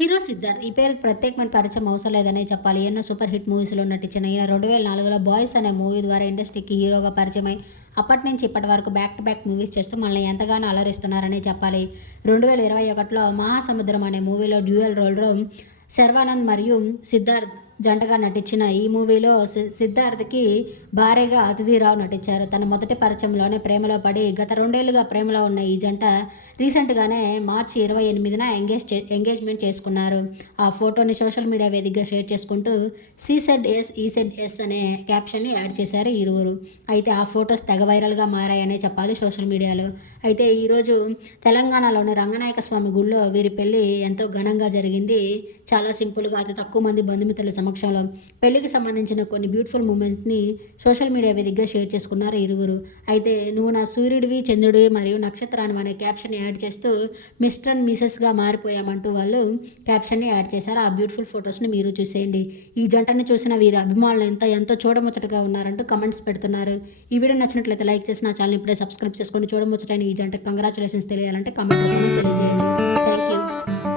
Hero Siddharth ఈ పేరుకి ప్రత్యేకమైన పరిచయం అవసరం లేదనే చెప్పాలి. ఎన్నో సూపర్ హిట్ మూవీస్లో నటించిన ఈయన రెండు వేల నాలుగులో బాయ్స్ అనే మూవీ ద్వారా ఇండస్ట్రీకి హీరోగా పరిచయమై అప్పటి నుంచి ఇప్పటి వరకు బ్యాక్ టు బ్యాక్ మూవీస్ చేస్తూ మనల్ని ఎంతగానో అలరిస్తున్నారని చెప్పాలి. రెండు వేల ఇరవై ఒకటిలో మహాసముద్రం అనే మూవీలో డ్యూయల్ రోల్లో శర్వానంద్ మరియు సిద్ధార్థ్ జంటగా నటించిన ఈ మూవీలో సి- సిద్ధార్థ్కి భార్యగా అతిథిరావు నటించారు. తన మొదటి పరిచయంలోనే ప్రేమలో పడి గత రెండేళ్ళుగా ప్రేమలో ఉన్న ఈ జంట రీసెంట్గానే మార్చి ఇరవై ఎనిమిదిన ఎంగేజ్ చే ఎంగేజ్మెంట్ చేసుకున్నారు. ఆ ఫోటోని సోషల్ మీడియా వేదికగా షేర్ చేసుకుంటూ సీసెడ్ ఎస్ ఈసెడ్ ఎస్ అనే క్యాప్షన్ని యాడ్ చేశారు ఇరువురు అయితే ఆ ఫొటోస్ తెగ వైరల్గా మారాయనే చెప్పాలి సోషల్ మీడియాలో. అయితే ఈరోజు తెలంగాణలోని రంగనాయక స్వామి గుళ్ళో వీరి పెళ్ళి ఎంతో ఘనంగా జరిగింది. చాలా సింపుల్గా అతి తక్కువ మంది బంధుమిత్రుల సమక్షంలో. పెళ్ళికి సంబంధించిన కొన్ని బ్యూటిఫుల్ మూమెంట్ని సోషల్ మీడియా వేదికగా షేర్ చేసుకున్నారు ఇరువురు అయితే నువ్వు నా సూర్యుడివి చంద్రుడివి మరియు నక్షత్రాన్ని అనే క్యాప్షన్ యాడ్ చేస్తూ మిస్టర్ అండ్ మిసెస్గా మారిపోయామంటూ వాళ్ళు క్యాప్షన్ని యాడ్ చేశారు. ఆ బ్యూటిఫుల్ ఫొటోస్ని మీరు చూసేయండి. ఈ జంటను చూసిన వీరి అభిమానులు ఎంత ఎంతో చూడముచ్చటగా ఉన్నారంటూ కమెంట్స్ పెడుతున్నారు. ఈ వీడియో నచ్చినట్లయితే లైక్ చేసి నా ఛానల్ ఇప్పుడే సబ్స్క్రైబ్ చేసుకొని చూడముచ్చటైన ఈ జంటకు కంగ్రాచులేషన్స్ తెలియాలంటే కమెంట్ తెలియజేయండి. Thank you